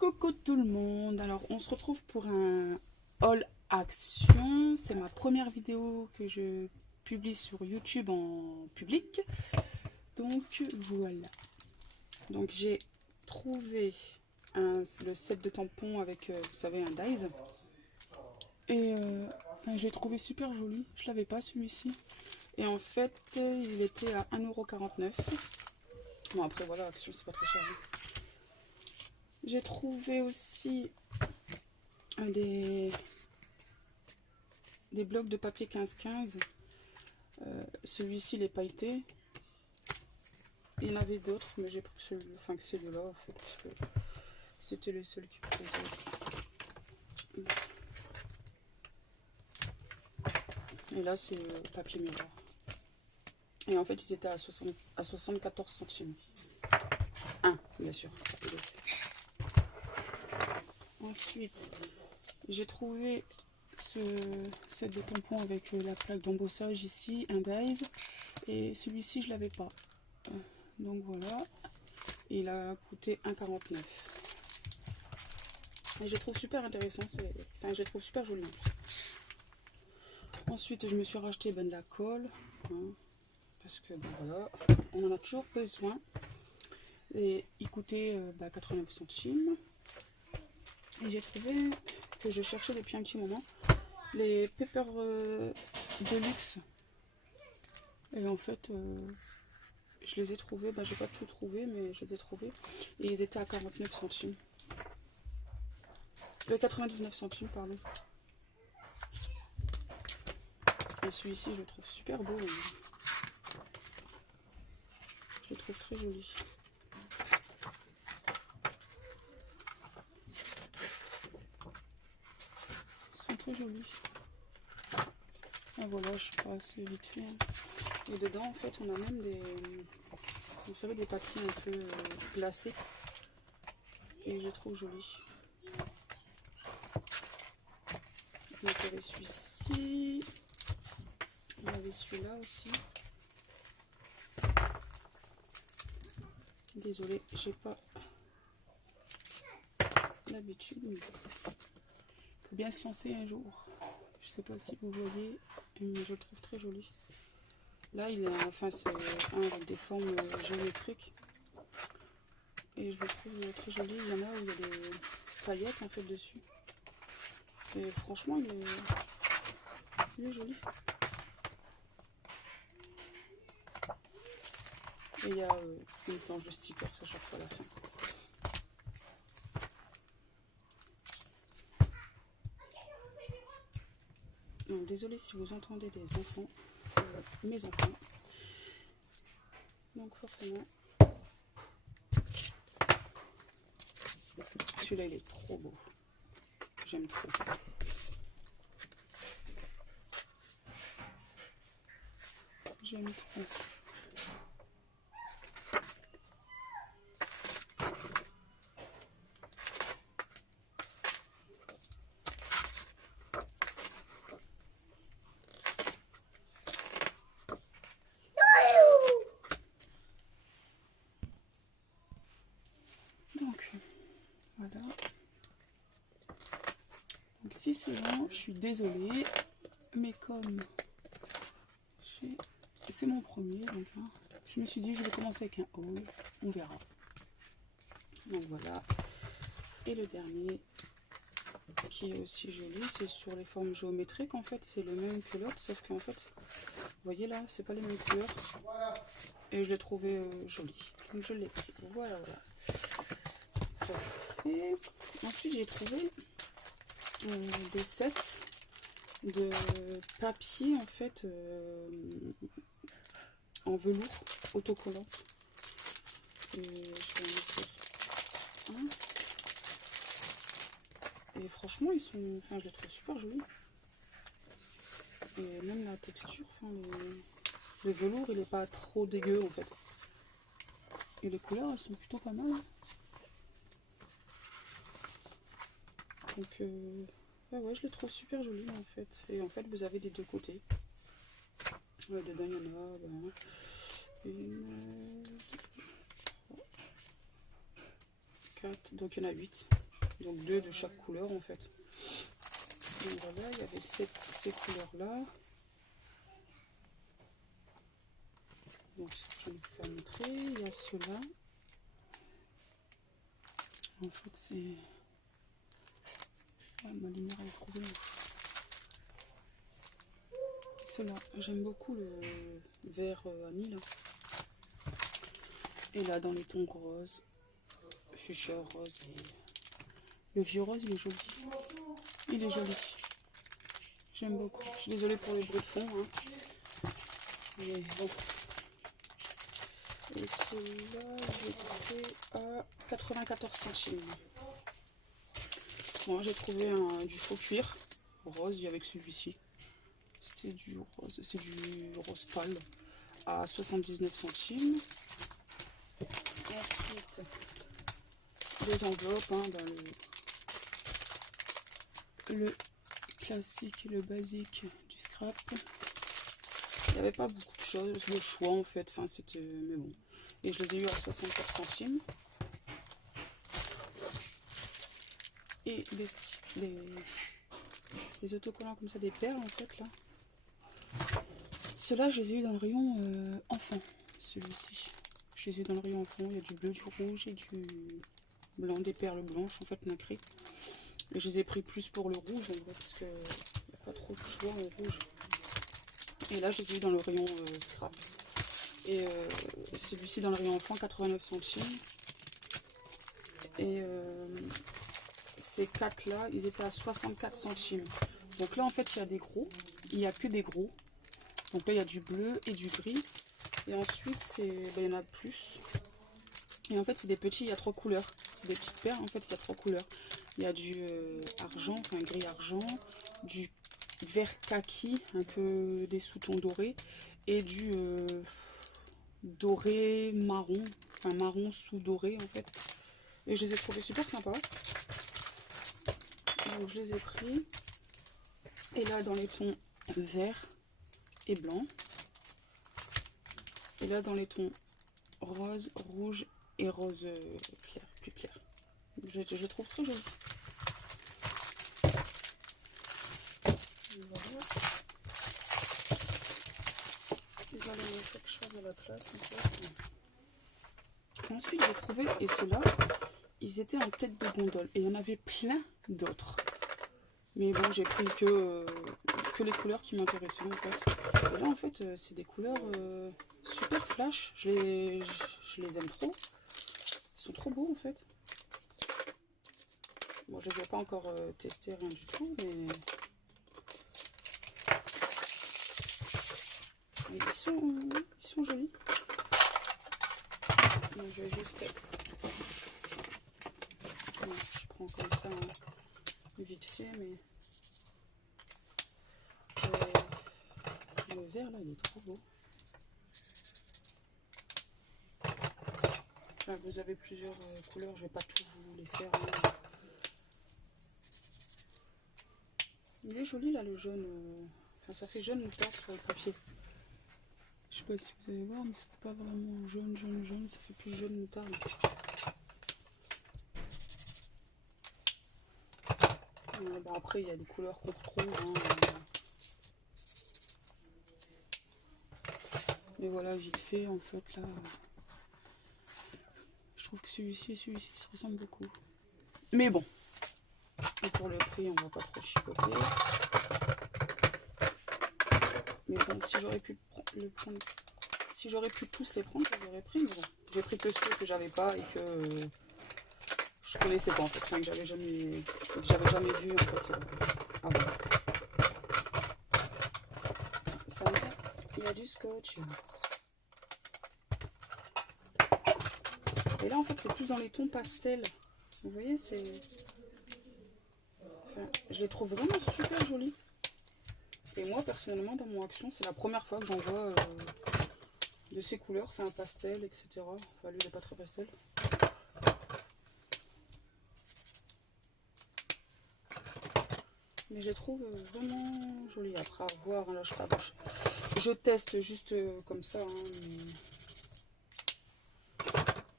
Coucou tout le monde, alors on se retrouve pour un haul action, c'est ma première vidéo que je publie sur YouTube en public, donc voilà. Donc j'ai trouvé le set de tampons avec, vous savez, un Dyes, et enfin, je l'ai trouvé super joli, je l'avais pas celui-ci, et en fait il était à 1,49 €. Bon après voilà, action c'est pas très cher, hein. J'ai trouvé aussi des blocs de papier 15-15. Celui-ci, il est pailleté. Il y en avait d'autres, mais j'ai pris que celui-là, en fait, parce que c'était le seul qui proposait. Et là, c'est papier miroir. Et en fait, ils étaient à 74 centimes. Un, bien sûr. Ensuite, j'ai trouvé ce set de tampons avec la plaque d'embossage ici, un Dyes, et celui-ci je l'avais pas, donc voilà, et il a coûté 1,49 €. Et je les trouve super intéressant, enfin je les trouve super jolis. Ensuite je me suis racheté de la colle, hein, parce que voilà, on en a toujours besoin, et il coûtait 89 centimes. Et j'ai trouvé que je cherchais depuis un petit moment les Pepper Deluxe. Et en fait, je les ai trouvés. J'ai pas tout trouvé, mais je les ai trouvés. Et ils étaient à 49 centimes. 99 centimes, pardon. Et celui-ci, je le trouve super beau. Je le trouve très joli. Ils sont très jolis. Et voilà, je passe vite fait. Et dedans, en fait, on a même des, vous savez, des papiers un peu glacés. Et je les trouve jolis. Donc, il y avait celui-ci. Il y avait celui-là aussi. Désolée, j'ai pas l'habitude. Il faut bien se lancer un jour. Je sais pas si vous voyez, mais je le trouve très joli. Là, il est, enfin, c'est un avec des formes géométriques. Et je le trouve très joli. Il y en a où il y a des paillettes en fait dessus. Et franchement, il est joli. Et il y a une planche de stickers à chaque fois à la fin. Donc, désolé si vous entendez des enfants, c'est mes enfants. Donc forcément, celui-là il est trop beau. J'aime trop. J'aime trop. Donc, voilà. Donc si c'est bon, je suis désolée. Mais comme c'est mon premier, donc je me suis dit je vais commencer avec un haul. On verra. Donc voilà. Et le dernier, qui est aussi joli, c'est sur les formes géométriques. En fait, c'est le même que l'autre, sauf qu'en fait, vous voyez là, c'est pas les mêmes couleurs. Et je l'ai trouvé joli. Donc je l'ai pris. Voilà, voilà. Ça c'est fait. Ensuite, j'ai trouvé des sets de papier en fait en velours autocollant. Et je vais en mettre un. Et franchement, ils sont, enfin, je les trouve super jolis. Et même la texture, enfin, le velours, il est pas trop dégueu en fait. Et les couleurs, elles sont plutôt pas mal. Donc, ouais, je les trouve super jolies en fait. Et en fait, vous avez des deux côtés. Ouais, dedans, il y en a une, 3, 4, donc il y en a 8. Donc 2 de chaque couleur en fait. Donc voilà, il y avait ces couleurs-là. Donc j'en ai fait montrer. Il y a ceux-là. En fait c'est... Ah, ma lumière elle est trop belle. Ceux-là, j'aime beaucoup le vert anis là. Et là dans les tons roses, fuchsia rose. Et le vieux rose il est joli. Il est joli. J'aime beaucoup. Je suis désolée pour les bruits de fond. Hein. Mais bon. Et celui-là, j'étais à 94 centimes. Moi, j'ai trouvé du faux cuir rose. Il y avait que celui-ci. C'était du rose. C'est du rose pâle à 79 centimes. Et ensuite, des enveloppes. Hein, le classique, le basique du scrap. Il n'y avait pas beaucoup de choses, le choix en fait, enfin c'était, mais bon. Et je les ai eu à 64 centimes. Et des autocollants comme ça, des perles en fait là. Ceux-là, je les ai eu dans le rayon enfant, celui-ci. Je les ai eu dans le rayon enfant, il y a du bleu, du rouge et du blanc, des perles blanches en fait nacrées. Et je les ai pris plus pour le rouge en fait, parce qu'il n'y a pas trop de choix en rouge. Et là, je les ai eu dans le rayon scrap. Et celui-ci dans le rayon enfant, 89 centimes. Et ces 4 là, ils étaient à 64 centimes. Donc là, en fait, il y a des gros. Il n'y a que des gros. Donc là, il y a du bleu et du gris. Et ensuite, il y en a plus. Et en fait, c'est des petits, il y a 3 couleurs. C'est des petites paires, en fait, il y a 3 couleurs. Il y a du argent, enfin gris argent, du vert kaki, un peu des sous-tons dorés, et du doré marron, enfin marron sous doré en fait. Et je les ai trouvés super sympas. Donc je les ai pris. Et là dans les tons vert et blanc. Et là dans les tons rose, rouge et rose clair, plus clair. Je les trouve très jolis. Voilà. Ils allaient mettre quelque chose à la place en fait. Ensuite j'ai trouvé, et ceux-là, ils étaient en tête de gondole. Et il y en avait plein d'autres. Mais bon, j'ai pris que les couleurs qui m'intéressaient en fait. Et là en fait, c'est des couleurs super flash. Je les aime trop. Ils sont trop beaux en fait. Bon, je les ai pas encore testés, rien du tout, mais... Ils sont jolis. Donc, je vais juste... Bon, je prends comme ça, hein, vite fait, mais... le vert là, il est trop beau. Enfin, vous avez plusieurs couleurs, je vais pas tout vous les faire. Hein. Il est joli là, le jaune. Enfin, ça fait jaune moutarde sur le papier. Je sais pas si vous allez voir, mais ça fait pas vraiment jaune, jaune, jaune. Ça fait plus jaune moutarde. Bah après, il y a des couleurs qu'on retrouve. Hein. Mais voilà, vite fait, en fait, là. Je trouve que celui-ci et celui-ci se ressemblent beaucoup. Mais bon. Et pour le prix, on va pas trop chipoter. Mais bon, si j'aurais pu le prendre, si j'aurais pu tous les prendre, je les aurais pris. Mais bon, j'ai pris que ceux que j'avais pas et que je connaissais pas en fait, enfin, que j'avais jamais vu en fait avant. Ça, il y a du scotch. Et là en fait, c'est plus dans les tons pastels. Vous voyez, c'est, enfin, je les trouve vraiment super jolis. Et moi, personnellement, dans mon action, c'est la première fois que j'en vois de ces couleurs. C'est un pastel, etc. Enfin, lui, il n'est pas très pastel. Mais je les trouve vraiment jolis. Après, à voir, là, je teste juste comme ça. Hein, mais...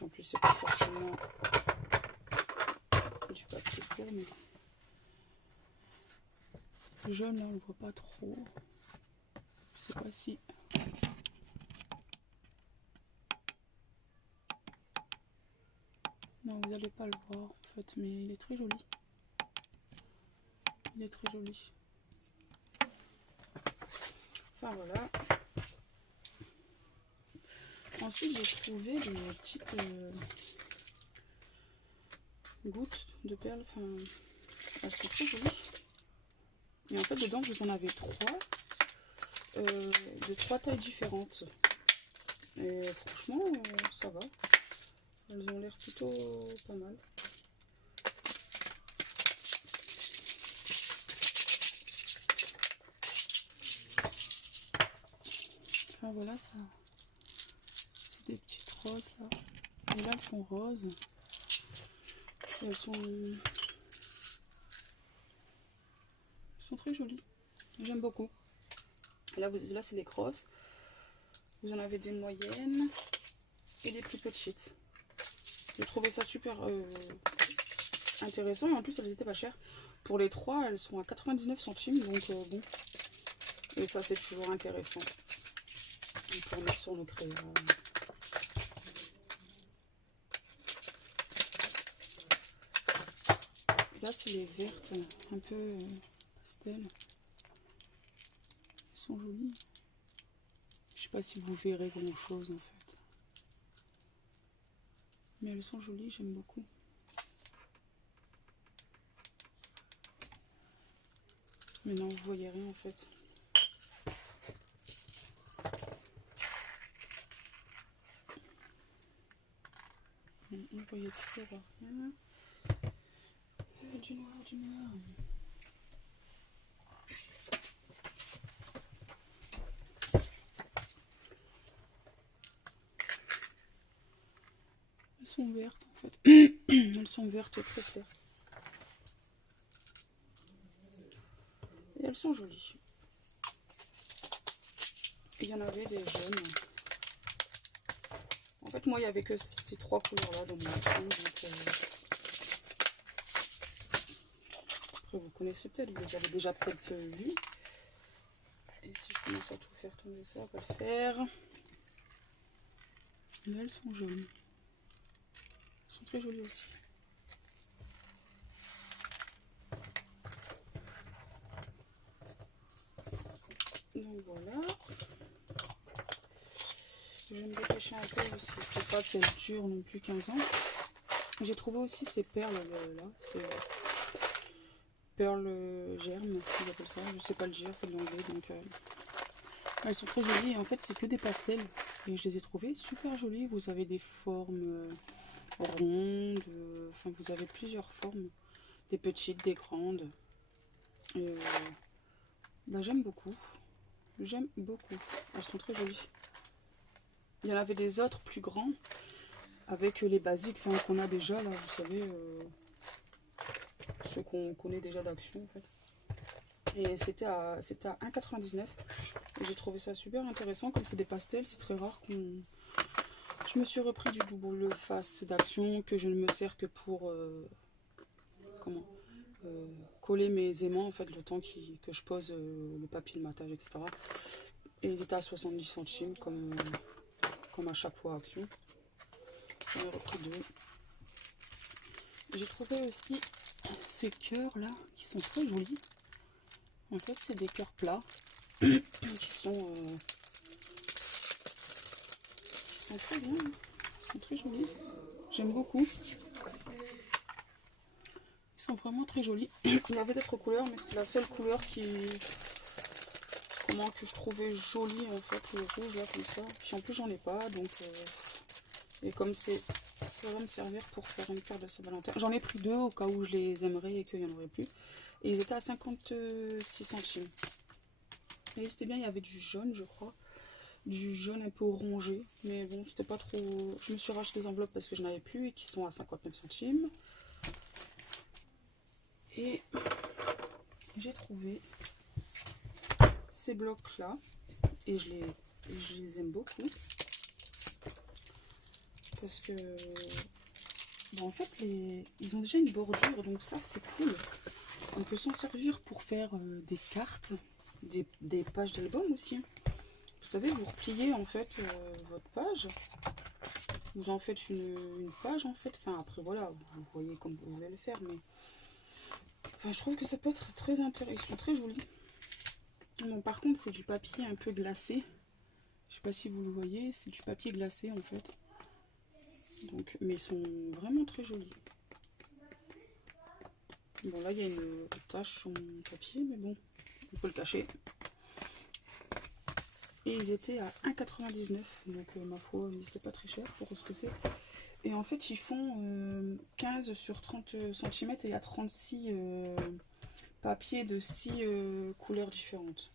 En plus, c'est pas forcément du papier mais le jaune là on le voit pas trop. Je sais pas si. Non, vous allez pas le voir en fait, mais il est très joli. Il est très joli. Enfin voilà. Ensuite j'ai trouvé des petites gouttes de perles. Enfin, elles sont très jolies. Et en fait dedans vous en avez trois. De trois tailles différentes. Et franchement ça va. Elles ont l'air plutôt pas mal. Enfin voilà, ça c'est des petites roses là. Et là elles sont roses. Et elles sont très jolies. J'aime beaucoup. Et là, là c'est les crosses. Vous en avez des moyennes et des plus petites. J'ai trouvé ça super intéressant et en plus elles étaient pas chères. Pour les trois, elles sont à 99 centimes, donc bon. Et ça c'est toujours intéressant. Pour mettre sur nos crayons. Là c'est les vertes, un peu pastel. Elles sont jolies. Je sais pas si vous verrez grand chose en fait. Mais elles sont jolies, j'aime beaucoup. Mais non, vous voyez rien en fait. Vous voyez très rien. Du noir, du noir. Elles sont vertes en fait. Elles sont vertes très claires. Et elles sont jolies. Il y en avait des jaunes. En fait, moi, il n'y avait que ces trois couleurs-là dans mon ensemble. Donc, après, vous connaissez peut-être, vous les avez déjà peut-être vus. Et si je commence à tout faire tomber, ça va pas le faire. Là, elles sont jaunes. Elles sont très jolies aussi. Donc voilà. Je vais me dépêcher un peu aussi. Il ne faut pas qu'elles durent non plus 15 ans. J'ai trouvé aussi ces perles là. C'est perles germes, ils appellent ça. Je sais pas le dire, c'est de l'anglais. Donc elles sont très jolies. Et en fait, c'est que des pastels. Et je les ai trouvées super jolies. Vous avez des formes rondes. Enfin, vous avez plusieurs formes. Des petites, des grandes. Bah, j'aime beaucoup. J'aime beaucoup. Elles sont très jolies. Il y en avait des autres plus grands. Avec les basiques qu'on a déjà là, vous savez. Ceux qu'on connaît déjà d'Action en fait. Et c'était à 1,99 €. Et j'ai trouvé ça super intéressant. Comme c'est des pastels, c'est très rare qu'on... Je me suis repris du double face d'Action que je ne me sers que pour coller mes aimants en fait le temps que je pose le papier de matage, etc. Et ils étaient à 70 centimes comme à chaque fois Action. J'en ai repris deux. J'ai trouvé aussi ces cœurs là qui sont très jolis. En fait c'est des cœurs plats qui sont très bien, ils sont très jolis. J'aime beaucoup. Ils sont vraiment très jolis. Il y avait d'autres couleurs mais c'était la seule couleur que je trouvais jolie en fait, le rouge là comme ça. Puis en plus j'en ai pas donc et comme ça va me servir pour faire une carte de Saint-Valentin. J'en ai pris deux au cas où je les aimerais et qu'il n'y en aurait plus. Et ils étaient à 56 centimes. Et c'était bien, il y avait du jaune je crois. Du jaune un peu orangé. Mais bon, c'était pas trop... Je me suis racheté les enveloppes parce que je n'avais plus et qui sont à 59 centimes. Et j'ai trouvé ces blocs là. Et je les aime beaucoup. Parce que Bon, en fait, ils ont déjà une bordure, donc ça, c'est cool. On peut s'en servir pour faire des cartes, des pages d'album aussi. Vous savez, vous repliez en fait votre page. Vous en faites une page en fait. Enfin, après, voilà, vous voyez comme vous voulez le faire, mais... Enfin, je trouve que ça peut être très intéressant. Ils sont très jolis. Bon, par contre, c'est du papier un peu glacé. Je sais pas si vous le voyez, c'est du papier glacé en fait. Donc, mais ils sont vraiment très jolis. Bon, là, il y a une tache sur mon papier, mais bon, on peut le cacher. Et ils étaient à 1,99 €, donc ma foi, ils n'étaient pas très chers pour ce que c'est. Et en fait, ils font 15 sur 30 cm et il y a 36 papiers de 6 couleurs différentes.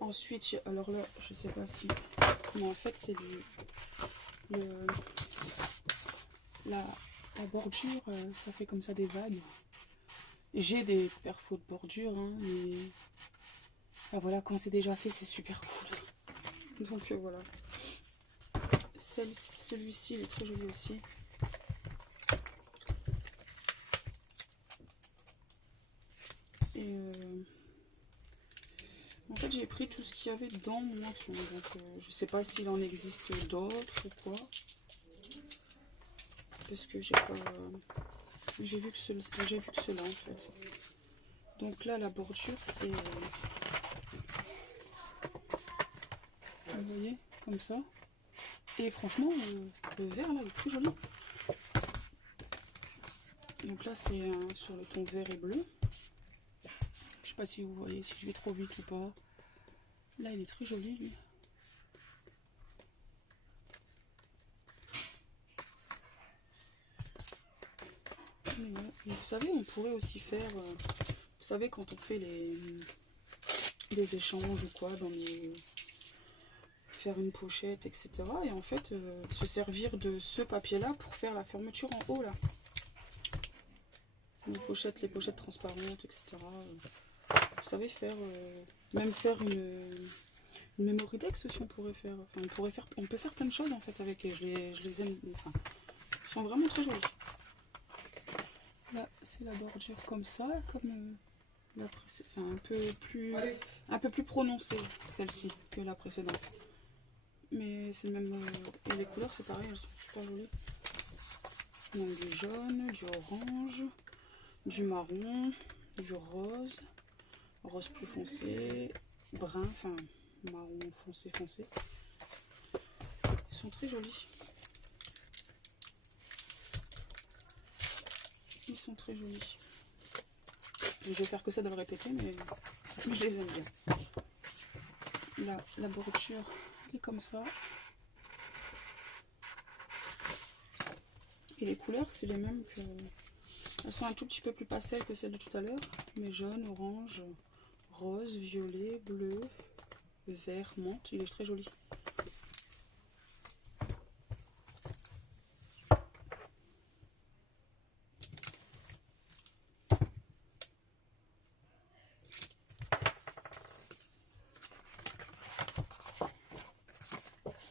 Ensuite, alors là, je sais pas si... Mais en fait, c'est la bordure, ça fait comme ça des vagues. J'ai des perfos de bordure, hein, mais... Ah, voilà, quand c'est déjà fait, c'est super cool. Donc voilà. Celui-ci, il est très joli aussi. Et en fait, j'ai pris tout ce qu'il y avait dans mon action. Donc je sais pas s'il en existe d'autres ou quoi. Parce que j'ai pas... J'ai vu que cela en fait. Donc là, la bordure, c'est... Vous voyez, comme ça. Et franchement, le vert là, il est très joli. Donc là, c'est sur le ton vert et bleu. Je sais pas si vous voyez, si je vais trop vite ou pas. Là, il est très joli, lui. Vous savez, on pourrait aussi faire... vous savez, quand on fait des échanges ou quoi, dans les... faire une pochette, etc. Et en fait, se servir de ce papier-là pour faire la fermeture en haut, là. Les pochettes transparentes, etc. Vous savez faire... même faire une memory dex aussi, on pourrait faire... Enfin, on peut faire plein de choses, en fait, avec. Et je les aime... Enfin, ils sont vraiment très jolis. Là, c'est la bordure comme ça, comme... enfin, un peu plus prononcée, celle-ci, que la précédente. Mais c'est le même... et les couleurs, c'est pareil, elles sont super jolies. Donc du jaune, du orange, du marron, du rose, rose plus foncé, brun, enfin marron foncé foncé. Ils sont très jolis. Ils sont très jolis. Je vais faire que ça de le répéter, mais je les aime bien. Là, la bordure est comme ça. Et les couleurs, c'est les mêmes que... Elles sont un tout petit peu plus pastel que celles de tout à l'heure. Mais jaune, orange, rose, violet, bleu, vert, menthe. Il est très joli.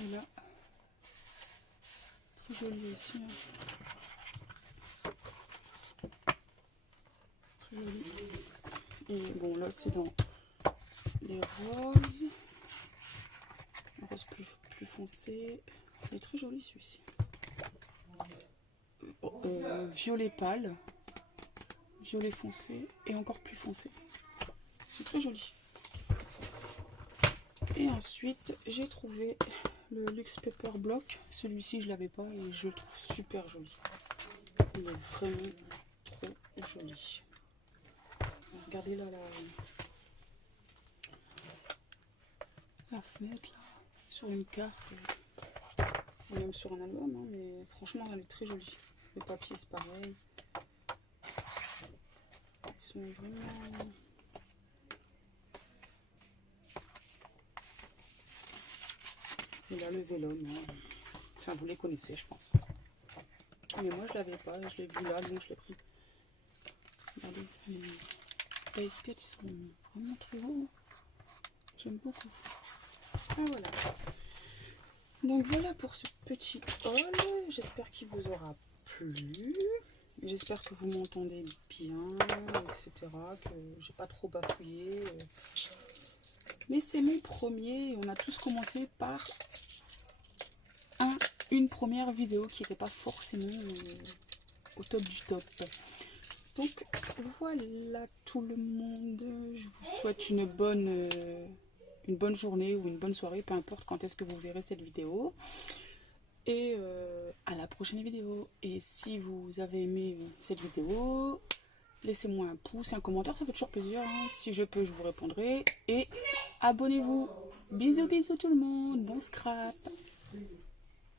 Et là, très joli aussi. Hein. Très joli. Et bon, là, c'est dans les roses. Rose plus foncé. Il est très joli celui-ci. Violet pâle, violet foncé et encore plus foncé. C'est très joli. Et ensuite, j'ai trouvé le Luxe Paper Block. Celui-ci, je l'avais pas et je le trouve super joli. Il est vraiment trop joli. Regardez là la fenêtre là, sur une carte, ou même sur un album, hein, mais franchement, elle est très jolie. Le papier, c'est pareil. Ils sont vraiment... Et là, le vélone, hein. Enfin, vous les connaissez, je pense. Mais moi, je l'avais pas, je l'ai vu là, donc je l'ai pris. Regardez, les baskets, ils sont vraiment très beaux. J'aime beaucoup. Ah, voilà. Donc voilà pour ce petit haul. J'espère qu'il vous aura plu. J'espère que vous m'entendez bien, etc. Que j'ai pas trop bafouillé. Mais c'est mon premier. On a tous commencé par une première vidéo qui n'était pas forcément au top du top. Donc voilà tout le monde. Je vous souhaite une bonne journée ou une bonne soirée, peu importe quand est-ce que vous verrez cette vidéo. Et à la prochaine vidéo. Et si vous avez aimé cette vidéo, laissez-moi un pouce, un commentaire, ça fait toujours plaisir. Hein. Si je peux, je vous répondrai. Et abonnez-vous. Bisous, bisous tout le monde. Bon scrap.